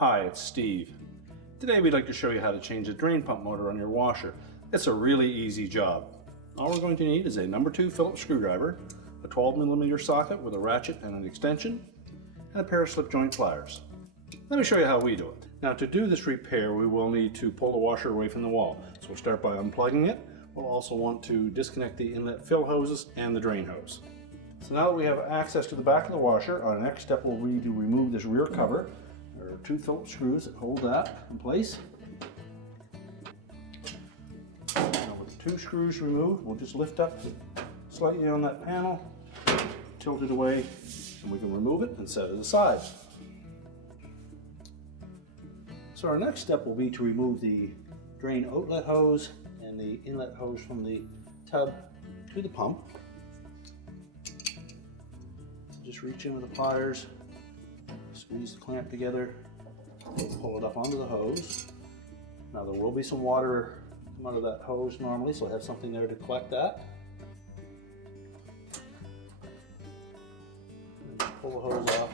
Hi, it's Steve. Today we'd like to show you how to change the drain pump motor on your washer. It's a really easy job. All we're going to need is a number 2 Phillips screwdriver, a 12mm socket with a ratchet and an extension, and a pair of slip joint pliers. Let me show you how we do it. Now to do this repair we will need to pull the washer away from the wall. So we'll start by unplugging it. We'll also want to disconnect the inlet fill hoses and the drain hose. So now that we have access to the back of the washer, our next step will be to remove this rear cover. There are 2 Phillips screws that hold that in place. Now with 2 screws removed, we'll just lift up slightly on that panel, tilt it away, and we can remove it and set it aside. So our next step will be to remove the drain outlet hose and the inlet hose from the tub to the pump. So just reach in with the pliers, squeeze the clamp together, pull it up onto the hose. Now there will be some water come out of that hose normally, so I have something there to collect that. And pull the hose off,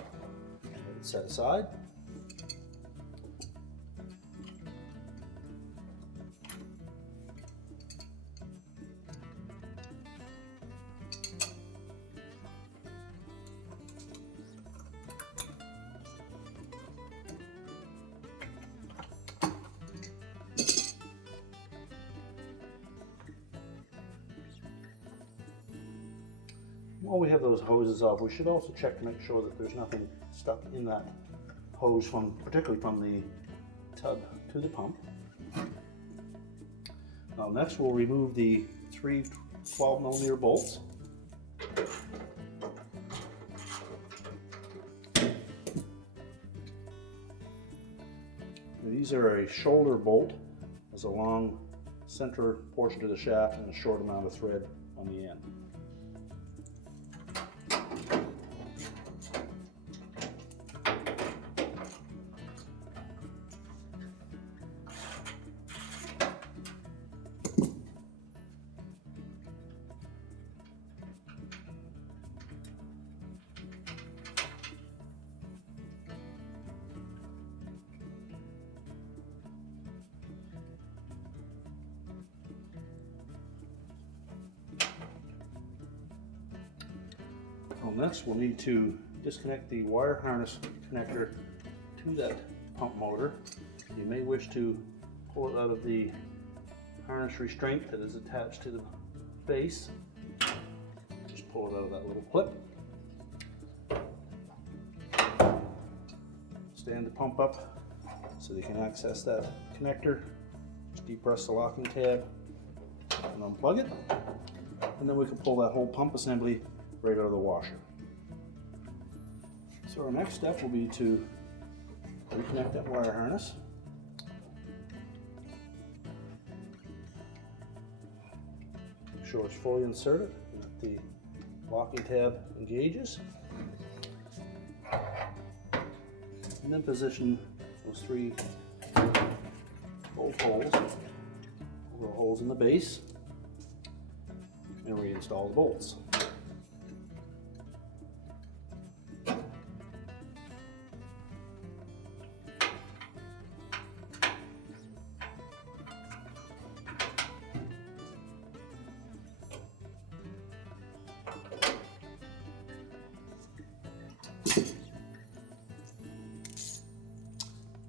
let it set aside. While we have those hoses off, we should also check to make sure that there's nothing stuck in that hose, particularly from the tub to the pump. Now next we'll remove the 3 12mm bolts. These are a shoulder bolt. There's a long center portion to the shaft and a short amount of thread on the end. Next, we'll need to disconnect the wire harness connector to that pump motor. You may wish to pull it out of the harness restraint that is attached to the base. Just pull it out of that little clip. Stand the pump up so that you can access that connector. Just depress the locking tab and unplug it. And then we can pull that whole pump assembly right out of the washer. So our next step will be to reconnect that wire harness. Make sure it's fully inserted and that the locking tab engages. And then position those 3 bolt holes over the holes in the base and reinstall the bolts.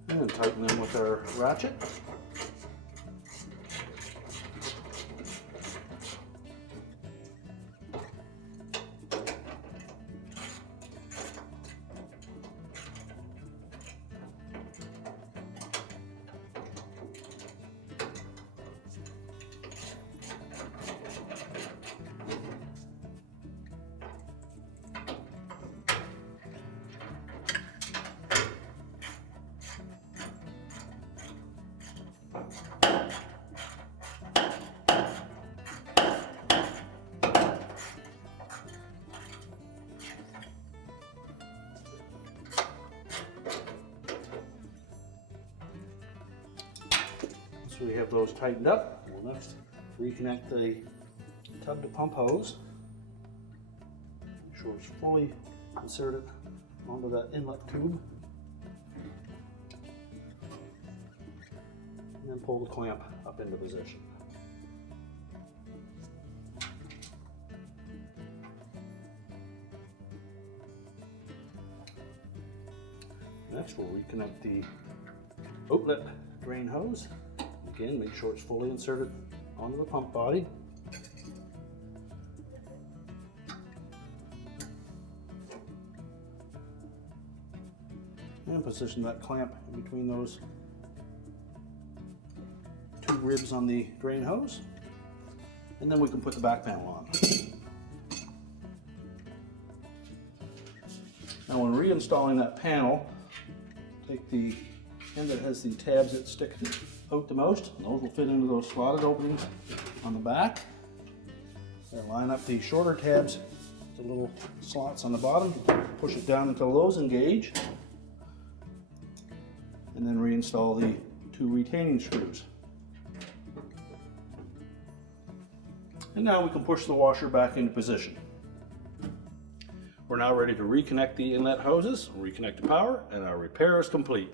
And tighten them with our ratchet. So we have those tightened up. We'll next reconnect the tub to pump hose. Make sure it's fully inserted onto that inlet tube. and pull the clamp up into position. Next, we'll reconnect the outlet drain hose. Again, make sure it's fully inserted onto the pump body. And position that clamp in between those two ribs on the drain hose. And then we can put the back panel on. Now when reinstalling that panel, take the end that has the tabs that stick out the most, and those will fit into those slotted openings on the back. And line up the shorter tabs, the little slots on the bottom, push it down until those engage, and then reinstall the two retaining screws. And now we can push the washer back into position. We're now ready to reconnect the inlet hoses, reconnect the power, and our repair is complete.